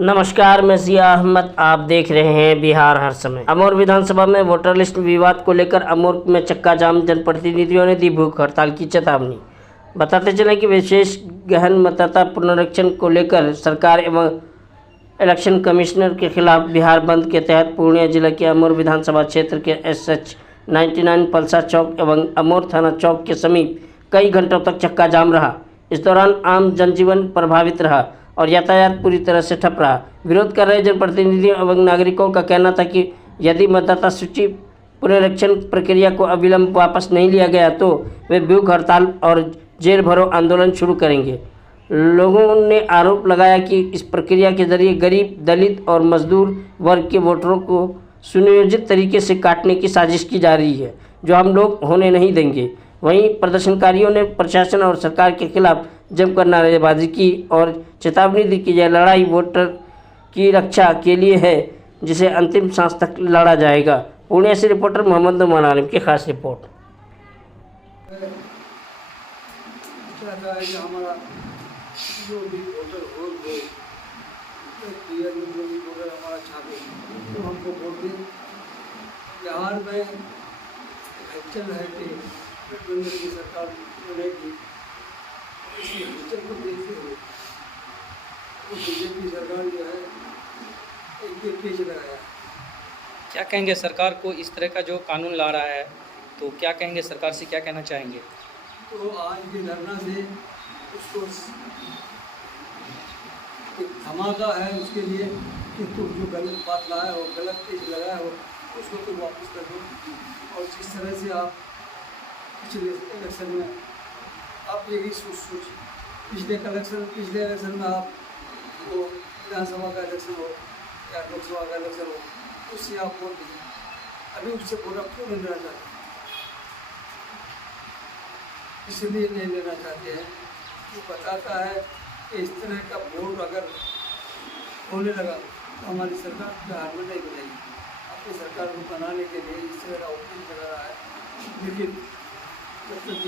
नमस्कार, मैं जिया अहमद। आप देख रहे हैं बिहार हर समय। अमोर विधानसभा में वोटर लिस्ट विवाद को लेकर अमोर में चक्का जाम, जनप्रतिनिधियों ने दी भूख हड़ताल की चेतावनी। बताते चलें कि विशेष गहन मतदाता पुनरीक्षण को लेकर सरकार एवं इलेक्शन कमिश्नर के खिलाफ बिहार बंद के तहत पूर्णिया जिला के अमोर विधानसभा क्षेत्र के SH 99 पलसा चौक एवं अमोर थाना चौक के समीप कई घंटों तक चक्का जाम रहा। इस दौरान आम जनजीवन प्रभावित रहा और यातायात पूरी तरह से ठप रहा। विरोध कर रहे जनप्रतिनिधियों एवं नागरिकों का कहना था कि यदि मतदाता सूची पुनरीक्षण प्रक्रिया को अविलंब वापस नहीं लिया गया तो वे भूख हड़ताल और जेल भरो आंदोलन शुरू करेंगे। लोगों ने आरोप लगाया कि इस प्रक्रिया के जरिए गरीब, दलित और मजदूर वर्ग के वोटरों को सुनियोजित तरीके से काटने की साजिश की जा रही है, जो हम लोग होने नहीं देंगे। वहीं प्रदर्शनकारियों ने प्रशासन और सरकार के खिलाफ जमकर नारेबाजी की और चेतावनी दी कि यह लड़ाई वोटर की रक्षा के लिए है, जिसे अंतिम सांस तक लड़ा जाएगा। पुणे से रिपोर्टर मोहम्मद नुमान आलिम की खास रिपोर्ट। हमारा जो भी वोटर हो हमारा छापे तो हमको वोट दें। बिहार में चल रहे थे की सरकार बनेगी, इसी हलचल को देखते हुए तो बीजेपी सरकार जो है एक पेच लगाया। क्या कहेंगे सरकार को इस तरह का जो कानून ला रहा है, तो क्या कहेंगे सरकार से, क्या कहना चाहेंगे? तो आज के धरना से उसको एक धमाका है उसके लिए कि तुम जो गलत बात लाया हो, गलत पेज लगाया हो, उसको तुम वापस कर दो। और जिस तरह से आप पिछले इलेक्शन में आप यही सोच पिछले इलेक्शन में आप वो विधानसभा का इलेक्शन हो या लोकसभा का इलेक्शन हो, उससे आप वोट दीजिए। अभी उससे पूरा क्यों नहीं लेना चाहते? इसलिए नहीं लेना चाहते हैं वो बताता है कि इस तरह का वोट अगर होने लगा तो हमारी सरकार बिहार में नहीं बनेगी। अपनी सरकार को बनाने के लिए इस तरह का ओपनिंग कर रहा है, लेकिन जब तक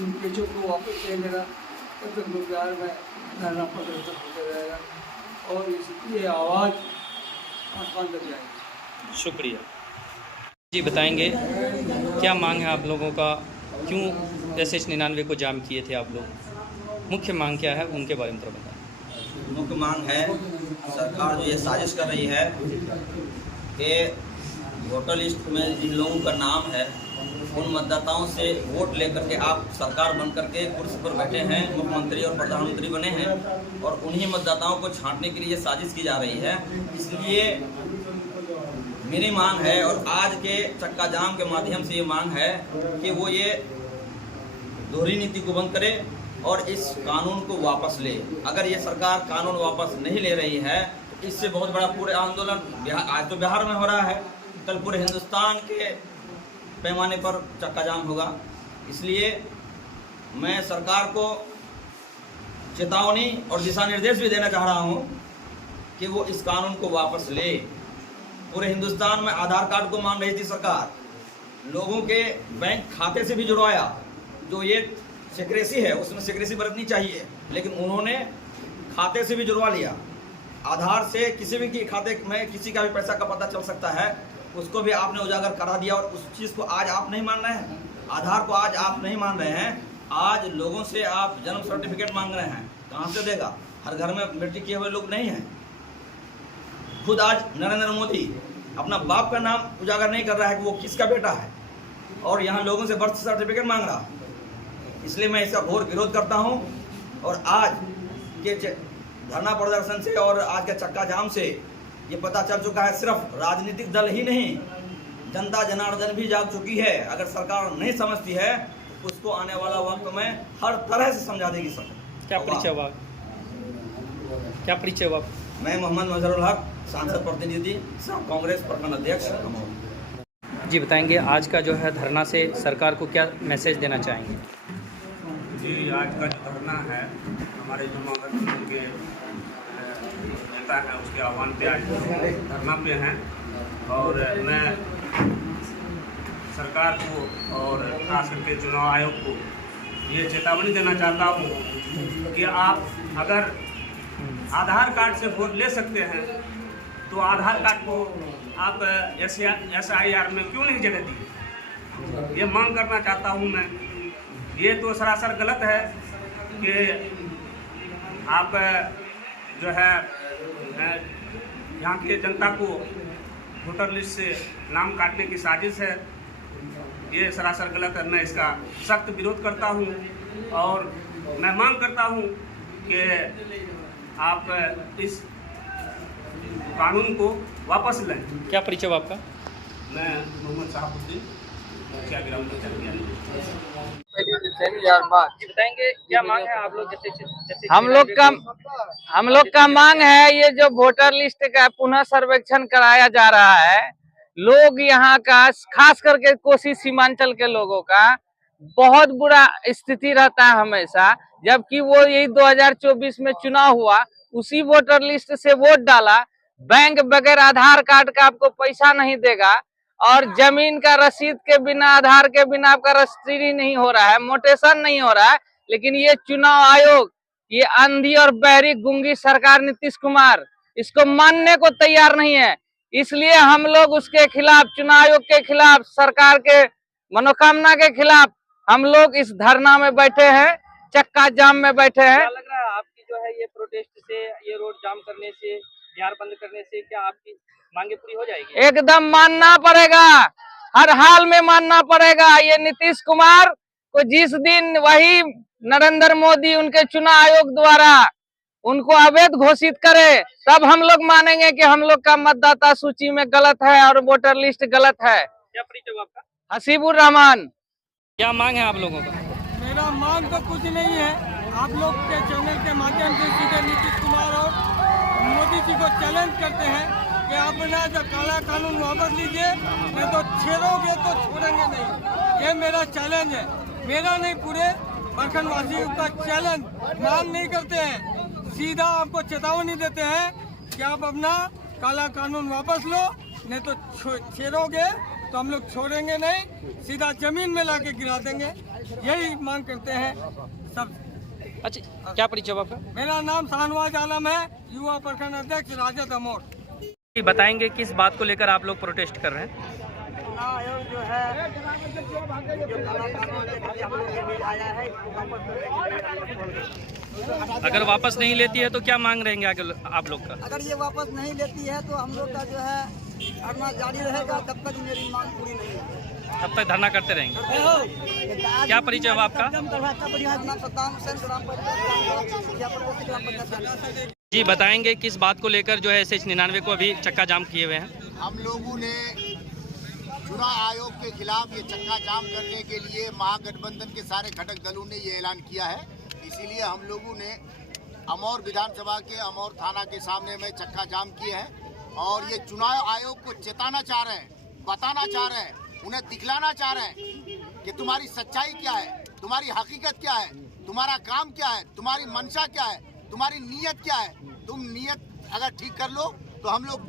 इन पेचों को वापस नहीं लेगा तब तक लोग बिहार में धरना प्रदर्शन होते रहेगा और ये आवाज़ आसमान तक जाएगी। शुक्रिया जी। बताएंगे क्या मांग है आप लोगों का, क्यों SH 99 को जाम किए थे आप लोग? मुख्य मांग क्या है, उनके बारे में थोड़ा बताएं। मुख्य मांग है, सरकार जो ये साजिश कर रही है कि वोटर लिस्ट में जिन लोगों का नाम है उन मतदाताओं से वोट लेकर के आप सरकार बन करके कुर्सी पर बैठे हैं, मुख्यमंत्री और प्रधानमंत्री बने हैं और उन्हीं मतदाताओं को छांटने के लिए साजिश की जा रही है। इसलिए मेरी मांग है और आज के चक्का जाम के माध्यम से ये मांग है कि वो ये दोहरी नीति को बंद करे और इस कानून को वापस ले। अगर ये सरकार कानून वापस नहीं ले रही है तो इससे बहुत बड़ा पूरे आंदोलन आज तो बिहार में हो रहा है, कल पूरे हिंदुस्तान के पैमाने पर चक्का जाम होगा। इसलिए मैं सरकार को चेतावनी और दिशा निर्देश भी देना चाह रहा हूँ कि वो इस कानून को वापस ले। पूरे हिंदुस्तान में आधार कार्ड को मान रही थी सरकार, लोगों के बैंक खाते से भी जुड़वाया। जो ये सिक्रेसी है उसमें सिक्रेसी बरतनी चाहिए, लेकिन उन्होंने खाते से भी जुड़वा लिया। आधार से किसी भी के खाते में किसी का भी पैसा का पता चल सकता है, उसको भी आपने उजागर करा दिया और उस चीज़ को आज आप नहीं मान रहे हैं। आधार को आज आप नहीं मान रहे हैं, आज लोगों से आप जन्म सर्टिफिकेट मांग रहे हैं। कहाँ से देगा? हर घर में मैट्रिक किए हुए लोग नहीं हैं। खुद आज नरेंद्र मोदी अपना बाप का नाम उजागर नहीं कर रहा है कि वो किसका बेटा है, और यहाँ लोगों से बर्थ सर्टिफिकेट मांग रहा। इसलिए मैं इसका घोर विरोध करता हूँ और आज के धरना प्रदर्शन से और आज के चक्का जाम से ये पता चल चुका है, सिर्फ राजनीतिक दल ही नहीं, जनता जनार्दन भी जाग चुकी है। अगर सरकार नहीं समझती है तो उसको आने वाला वक्त में हर तरह से समझा देगी सरकार। क्या परिचय हुआ? मैं मोहम्मद मजहरुल हक, सांसद प्रतिनिधि, कांग्रेस प्रखंड अध्यक्ष। जी बताएंगे आज का जो है धरना से सरकार को क्या मैसेज देना चाहेंगे? जी, आज का जो धरना है हमारे जो गठबंधन के नेता हैं उसके आह्वान पे आज धरना पे हैं और मैं सरकार को और खास करके चुनाव आयोग को ये चेतावनी देना चाहता हूँ कि आप अगर आधार कार्ड से वोट ले सकते हैं, तो आधार कार्ड को आप SIR में क्यों नहीं जगह दी? ये मांग करना चाहता हूँ मैं। ये तो सरासर गलत है कि आप जो है यहाँ की जनता को वोटर लिस्ट से नाम काटने की साजिश है। ये सरासर गलत है। मैं इसका सख्त विरोध करता हूँ और मैं मांग करता हूँ कि आप इस कानून को वापस लें। क्या परिचय हुआ आपका? मैं मोहम्मद शहाबुद्दीन, मुखिया ग्राम पंचायत। बताएंगे क्या मांग है आप लोग? जैसे हम लोग का मांग है, ये जो वोटर लिस्ट का पुनः सर्वेक्षण कराया जा रहा है, लोग यहाँ का खास करके कोसी सीमांचल के लोगों का बहुत बुरा स्थिति रहता है हमेशा। जबकि वो यही 2024 में चुनाव हुआ, उसी वोटर लिस्ट से वोट डाला। बैंक बगैर आधार कार्ड का आपको पैसा नहीं देगा और जमीन का रसीद के बिना, आधार के बिना आपका रजिस्ट्री नहीं हो रहा है, मोटेशन नहीं हो रहा है। लेकिन ये चुनाव आयोग, ये अंधी और बहरी गूंगी सरकार नीतीश कुमार इसको मानने को तैयार नहीं है। इसलिए हम लोग उसके खिलाफ, चुनाव आयोग के खिलाफ, सरकार के मनोकामना के खिलाफ हम लोग इस धरना में बैठे हैं, चक्का जाम में बैठे हैं। क्या लग रहा है आपकी जो है ये प्रोटेस्ट से, ये रोड जाम करने से, बिहार बंद करने से क्या आपकी मांगे पूरी हो जाएगी? एकदम मानना पड़ेगा, हर हाल में मानना पड़ेगा। ये नीतीश कुमार को जिस दिन वही नरेंद्र मोदी उनके चुनाव आयोग द्वारा उनको अवैध घोषित करे, तब हम लोग मानेंगे कि हम लोग का मतदाता सूची में गलत है और वोटर लिस्ट गलत है। क्या परिचय हुआ आपका? हसीबुर रहमान। क्या मांग है आप लोगों का? मेरा मांग तो कुछ नहीं है। आप लोग के चैनल के माध्यम से सीधे नीतीश कुमार और मोदी जी को चैलेंज करते हैं कि आप ना जो काला कानून वापस लीजिए, नहीं तो छेड़ोगे तो छोड़ेंगे नहीं। ये मेरा चैलेंज है, मेरा नहीं, पूरे प्रखंड वासियों का चैलेंज। मांग नहीं करते हैं, सीधा आपको चेतावनी देते हैं कि आप अपना काला कानून वापस लो, नहीं तो छेड़ोगे तो हम लोग छोड़ेंगे नहीं, सीधा जमीन में लाके गिरा देंगे। यही मांग करते हैं सब। अच्छा, क्या परिचय हुआ आपका? मेरा नाम शाहनवाज आलम है, युवा प्रखंड अध्यक्ष राजद अमोर। बताएंगे किस बात को लेकर आप लोग प्रोटेस्ट कर रहे हैं? चुनाव आयोग जो है, जो काला कानून लेकर हम लोग के बीच आया है, अगर वापस नहीं लेती है तो क्या मांग रहेंगे आगे आप लोग का? अगर ये वापस नहीं लेती है तो हम लोग का जो है धरना जारी रहेगा, तब तक मेरी मांग पूरी नहीं होगी। तब तक धरना करते रहेंगे। क्या परिचय हुआ आपका? जी, बताएंगे किस बात को लेकर जो है SH99 को अभी चक्का जाम किए हुए हैं? हम लोगों ने चुनाव आयोग के खिलाफ ये चक्का जाम करने के लिए महागठबंधन के सारे घटक दलों ने ये ऐलान किया है। इसीलिए हम लोगों ने अमौर विधानसभा के अमौर थाना के सामने में चक्का जाम किए हैं और ये चुनाव आयोग को चेताना चाह रहे हैं, बताना चाह रहे हैं, उन्हें दिखलाना चाह रहे हैं कि तुम्हारी सच्चाई क्या है, तुम्हारी हकीकत क्या है, तुम्हारा काम क्या है, तुम्हारी मंशा क्या है, तुम्हारी नीयत क्या है। तुम नीयत अगर ठीक कर लो तो हम लोग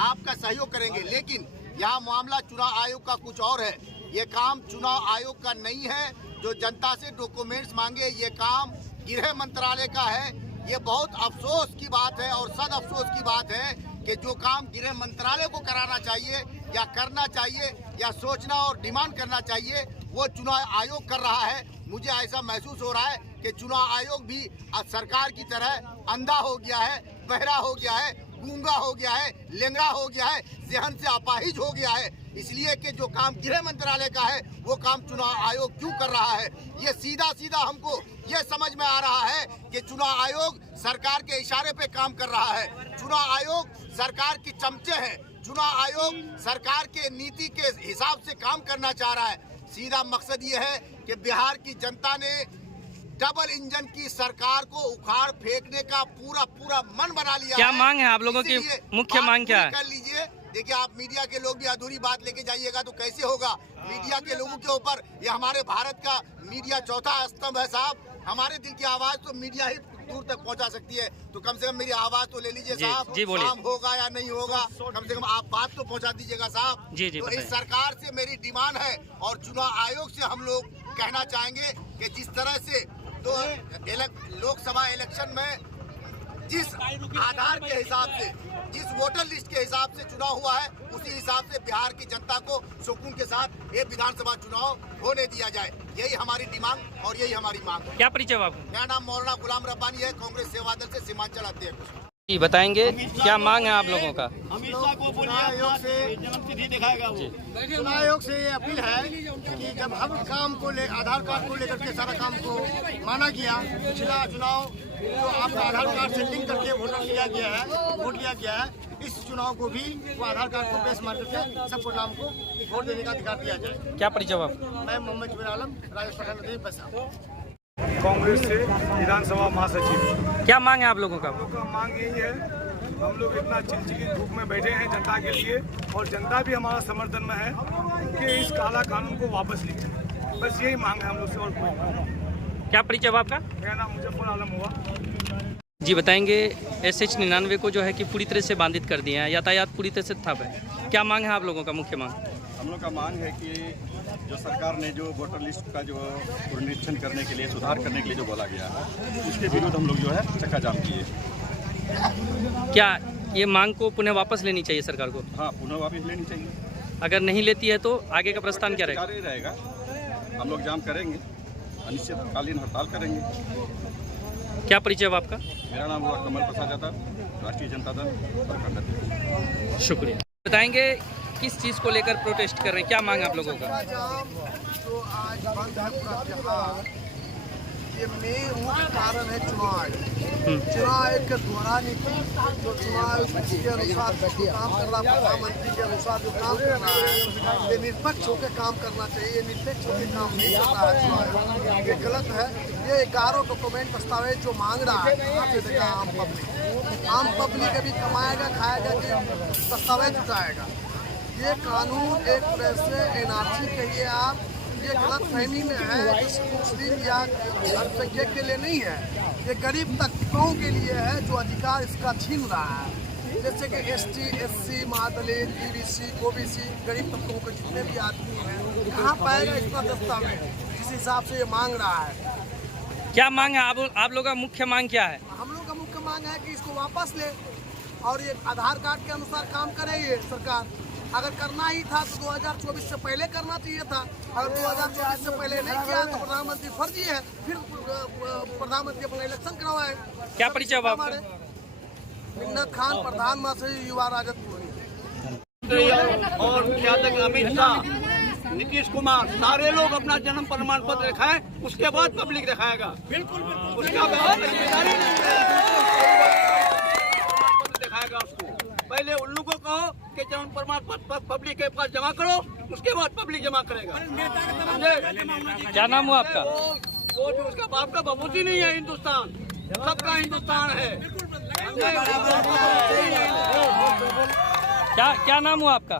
आपका सहयोग करेंगे। लेकिन यहाँ मामला चुनाव आयोग का कुछ और है। ये काम चुनाव आयोग का नहीं है जो जनता से डॉक्यूमेंट्स मांगे, ये काम गृह मंत्रालय का है। ये बहुत अफसोस की बात है और सद अफसोस की बात है कि जो काम गृह मंत्रालय को कराना चाहिए या करना चाहिए या सोचना और डिमांड करना चाहिए, वो चुनाव आयोग कर रहा है। मुझे ऐसा महसूस हो रहा है कि चुनाव आयोग भी सरकार की तरह अंधा हो गया है, बहरा हो गया है, गूंगा हो गया है, लेंगड़ा हो गया है, ज़हन से अपाहिज हो गया है। इसलिए कि जो काम गृह मंत्रालय का है वो काम चुनाव आयोग क्यों कर रहा है, ये सीधा सीधा हमको ये समझ में आ रहा है कि चुनाव आयोग सरकार के इशारे पे काम कर रहा है। चुनाव आयोग सरकार के चमचे हैं, चुनाव आयोग सरकार के नीति के हिसाब से काम करना चाह रहा है। सीधा मकसद ये है कि बिहार की जनता ने डबल इंजन की सरकार को उखाड़ फेंकने का पूरा मन बना लिया। क्या मांग है आप लोगों की? मुख्य मांग क्या है? कर लीजिए। देखिए, आप मीडिया के लोग भी अधूरी बात लेके जाइएगा तो कैसे होगा। मीडिया के लोगों के ऊपर, ये हमारे भारत का मीडिया चौथा स्तंभ है साहब। हमारे दिल की आवाज तो मीडिया ही दूर तक पहुंचा सकती है, तो कम से कम मेरी आवाज तो ले लीजिए साहब। जी बोलिए। काम होगा या नहीं होगा, कम से कम आप बात तो पहुंचा दीजिएगा साहब। जी तो इस सरकार से मेरी डिमांड है और चुनाव आयोग से हम लोग कहना चाहेंगे कि जिस तरह से तो लोकसभा इलेक्शन में जिस आधार के हिसाब से, जिस वोटर लिस्ट के हिसाब से चुनाव हुआ है, उसी हिसाब से बिहार की जनता को सुकून के साथ ये विधानसभा चुनाव होने दिया जाए। यही हमारी डिमांड और यही हमारी मांग है। क्या परिचय आपका? मेरा नाम मौलाना गुलाम रब्बानी है, कांग्रेस सेवा दल से सीमांचल अध्यक्ष। जी बताएंगे क्या मांग है आप लोगों का? चुनाव आयोग से चुनाव आयोग से ये अपील है कि जब हर काम को आधार कार्ड को लेकर के सारा काम को माना गया, पिछला चुनाव जो आपका आधार कार्ड से लिंक करके वोट लिया गया है, इस चुनाव को भी वो आधार कार्ड को बेस मान करके सबको नाम को वोट देने का अधिकार दिया जाए। क्या परिचय आपका? मैं मोहम्मद जुबैर आलम, राजस्थान नदी बसा। कांग्रेस से विधानसभा महासचिव। क्या मांग है आप लोगों का? हम लोग का मांग यही है, हम लोग इतना चिलचिली धूप में बैठे हैं जनता के लिए, और जनता भी हमारा समर्थन में है कि इस काला कानून को वापस लीजिए। बस यही मांग है हम लोग से, और कोई नहीं। क्या परिचय आपका? मेरा नाम मुजफ्फर आलम हुआ। जी बताएंगे SH99 को जो है कि पूरी तरह से बाधित कर दिया है, यातायात पूरी तरह से ठप है। क्या मांग है आप लोगों का? मुख्य मांग हम लोग का मांग है कि जो सरकार ने जो वोटर लिस्ट का जो पुनरीक्षण करने के लिए, सुधार करने के लिए जो बोला गया है, उसके विरुद्ध हम लोग जो है चक्का जाम किए। क्या ये मांग को पुनः वापस लेनी चाहिए सरकार को? हाँ, पुनः वापस लेनी चाहिए। अगर नहीं लेती है तो आगे का प्रस्थान क्या रहेगा? जारी रहेगा, हम लोग जाम करेंगे, अनिश्चितकालीन हड़ताल करेंगे। क्या परिचय है आपका? मेरा नाम हुआ कमल प्रसाद यादव, राष्ट्रीय जनता दल प्रखंड अध्यक्ष। शुक्रिया। बताएंगे किस चीज़ को लेकर प्रोटेस्ट कर रहे हैं, क्या मांग है आप लोगों का? जाम जो आज बंद है पूरा बिहार, ये मेन मुख्य कारण है चुनाव आयोग। चुनाव आयोग के द्वारा नीति जो चुनाव आयोग के अनुसार काम कर रहा, प्रधानमंत्री के अनुसार जो काम कर रहा है, ये निरपेक्ष होकर काम करना चाहिए। ये निरपेक्ष होकर काम नहीं कर रहा है चुनाव आयोग, ये गलत है। ये 11 डॉक्यूमेंट दस्तावेज जो मांग रहा है, कहाँ से देगा आम पब्लिक? आम पब्लिक अभी कमाएगा खाएगा कि दस्तावेज जुटाएगा? ये कानून एक तरह से NRC कहिए आप, ये गलत फहमी में है कि मुस्लिम या अल्पसंख्यक के लिए नहीं है, ये गरीब तबकों के लिए है जो अधिकार इसका छीन रहा है। जैसे कि ST, SC, महादलित, PBC, OBC, गरीब तबकों के जितने भी आदमी हैं, कहाँ पाएगा इतना दस्तावेज जिस हिसाब से ये मांग रहा है? क्या मांग है आप लोगों का? मुख्य मांग क्या है? हम लोग का मुख्य मांग है कि इसको वापस ले और ये आधार कार्ड के अनुसार काम करे ये सरकार। अगर करना ही था तो 2024 से पहले करना चाहिए था। अगर 2024 से पहले नहीं किया तो प्रधानमंत्री फर्जी है, फिर प्रधानमंत्री अपना इलेक्शन करवाए। क्या परिचय है आपका? मिन्नत खान, प्रधान महासचिव युवा राजद और मुख्याध्यक्ष अमित शाह, नीतीश कुमार, सारे लोग अपना जन्म प्रमाण पत्र दिखाएं, उसके बाद पब्लिक दिखाएगा। बिल्कुल उसका दिखाएगा उसको। पहले उन लोगों को कहो कि जन्म प्रमाण पत्र पब्लिक के पास जमा करो, उसके बाद पब्लिक जमा करेगा। क्या नाम हुआ आपका? वो भी उसका बाप का बाबूजी नहीं है, हिंदुस्तान सबका हिंदुस्तान है। क्या नाम हुआ आपका?